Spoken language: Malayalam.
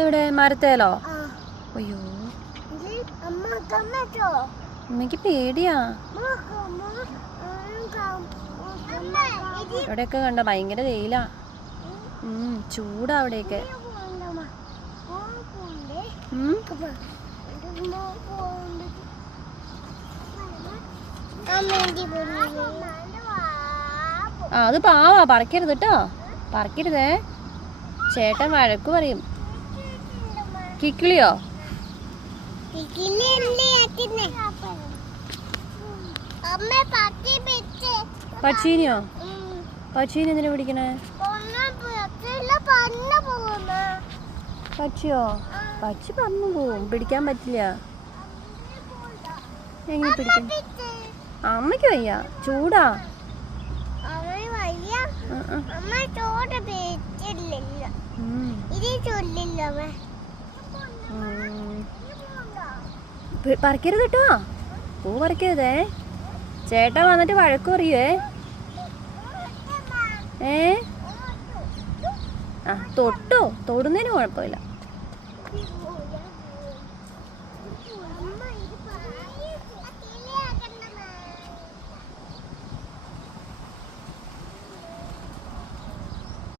എവിടെ മരത്തേലോ? അയ്യോ അമ്മക്ക് പേടിയാ. ഇവിടെയൊക്കെ കണ്ട ഭയങ്കര വെയിലാ. ചൂടാ അവിടെയൊക്കെ. അത് പാവാ, പറിക്കരുത് കേട്ടോ, പറിക്കരുതേ. ചേട്ടൻ വഴക്ക് പറയും. കിക്കിളിയോ? പക്ഷീനിയോ? പക്ഷീനെ എന്തിനാ പിടിക്കണേ? പക്ഷിയോ? പക്ഷി പറന്നു പോവും, പിടിക്കാൻ പറ്റില്ല. എങ്ങനെ പിടിക്കും? അമ്മയ്ക്ക് വയ്യ, ചൂടാ. പറിക്കരുത് കേട്ടോ, പൂ പറിക്കരുതേ. ചേട്ടാ വന്നിട്ട് വഴക്ക് പറയുവേ. തൊട്ടോ, തൊടുന്നതിന് കുഴപ്പമില്ല.